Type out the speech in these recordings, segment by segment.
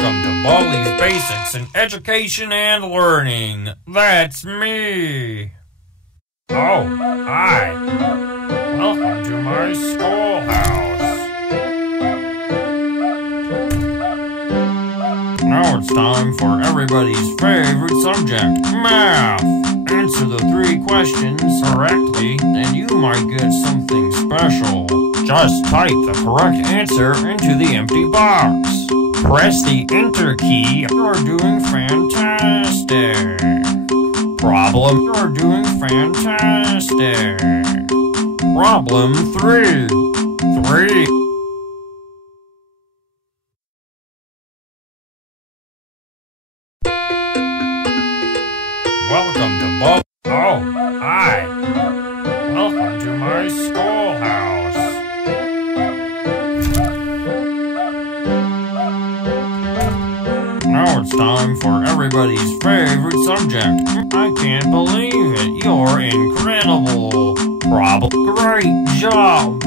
Welcome to Baldi's Basics in Education and Learning. That's me. Oh, hi. Welcome to my schoolhouse. Now it's time for everybody's favorite subject, math. Answer the 3 questions correctly, and you might get something special. Just type the correct answer into the empty box. Press the Enter key. You're doing fantastic. Problem, you're doing fantastic. Problem 3. Welcome to Baldi. Oh, hi. Welcome to my schoolhouse. Now it's time for everybody's favorite subject. I can't believe it. You're incredible. Great job.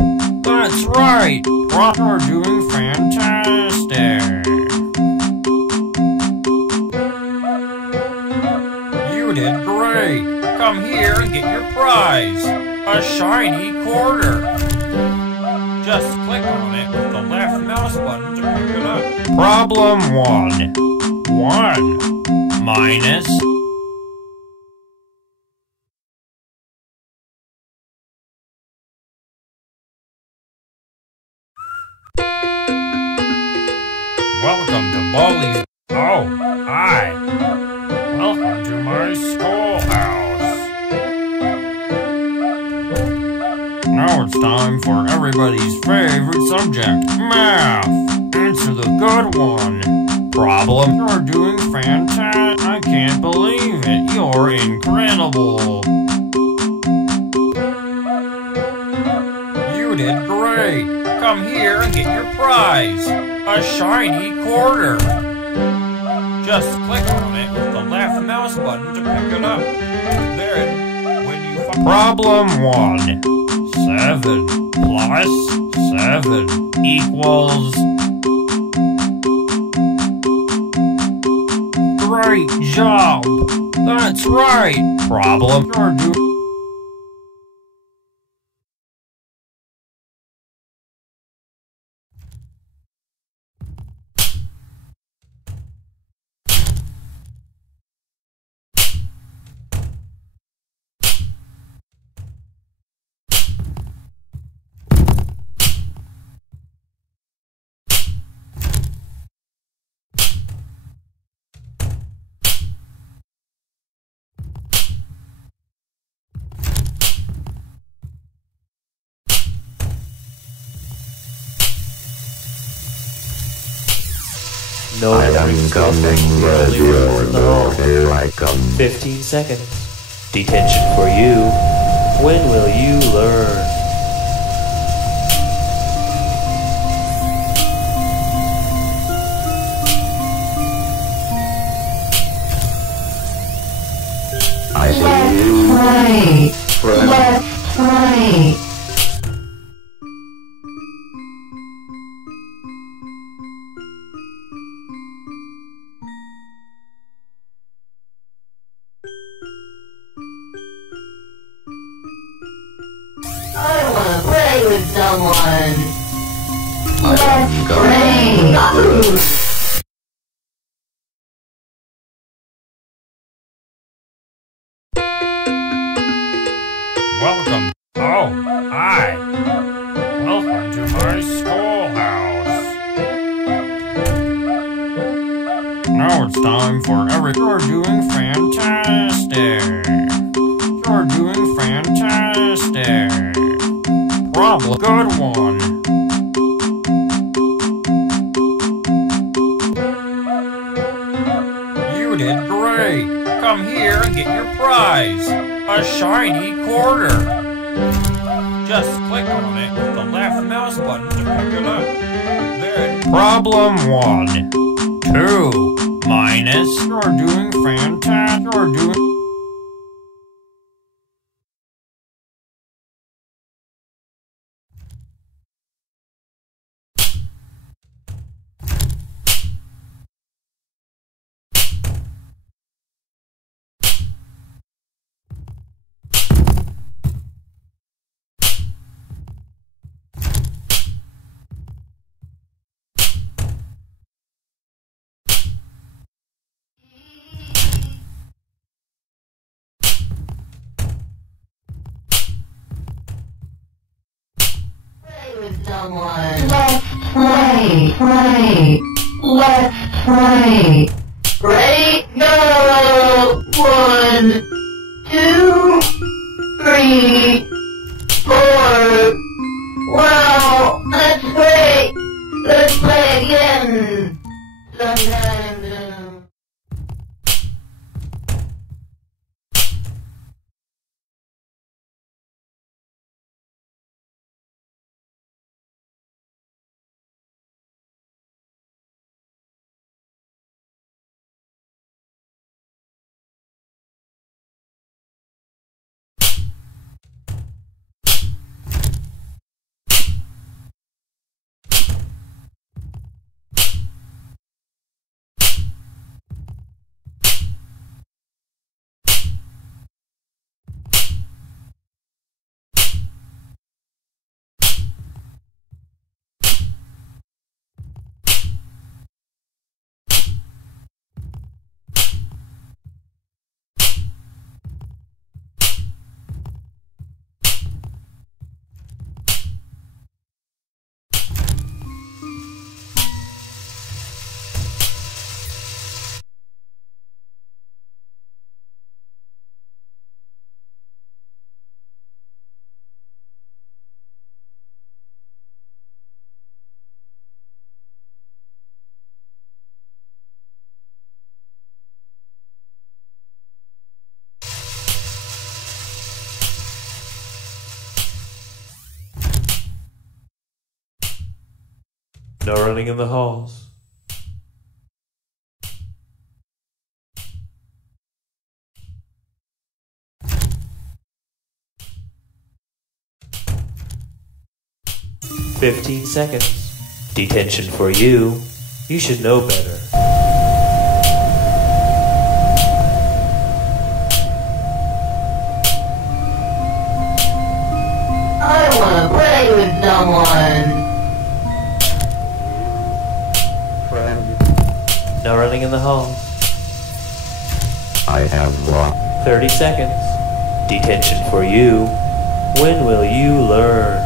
That's right. You're doing fantastic. You did great. Come here and get your prize. A shiny quarter. Just click on it with the left mouse button to pick it up. Problem 1. 1 minus Welcome to Baldi's. Oh, hi. Welcome to my schoolhouse. Now it's time for everybody's favorite subject, math. Answer the good one. Problem, you're doing fantastic. I can't believe it. You're incredible. You did great. Come here and get your prize. A shiny quarter. Just click on it with the left mouse button to pick it up. Then, when you find Problem 1. 7 plus 7 equals. Great job. That's right. Problem, you're doing. No, I am coming, ready or no, here I come. 15 seconds. Detention for you. When will you learn? I see you. Right. Friend. Left, right. I wanna play with someone. Left, right. Welcome. Oh, hi. Welcome to my schoolhouse. Now it's time for You're doing fantastic. You're doing fantastic. Problem, good one. You did great. Come here and get your prize. A shiny quarter. Just click on it with the left mouse button to pick it up. Then, Problem 1. 2 minus. You're doing fantastic. You're doing. with someone. Let's play. Let's play. Ready? Go! 1, 2, 3, 4. Wow, that's great. Let's play again sometime soon. No running in the halls. "15 seconds. Detention for you. You should know better." I wanna play with someone. No running in the halls. I have lost. 30 seconds. Detention for you. When will you learn?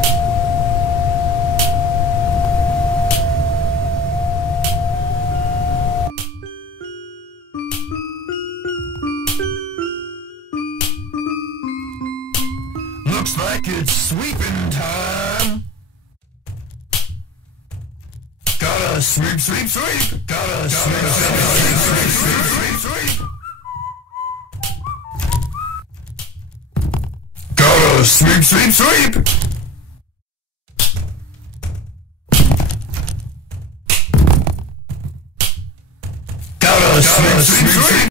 Looks like it's sweeping time. Gotta sweep, sweep, sweep. Gotta sweep, sweep, sweep, sweep, sweep, sweep. Gotta sweep, sweep, sweep. Gotta sweep, sweep, sweep.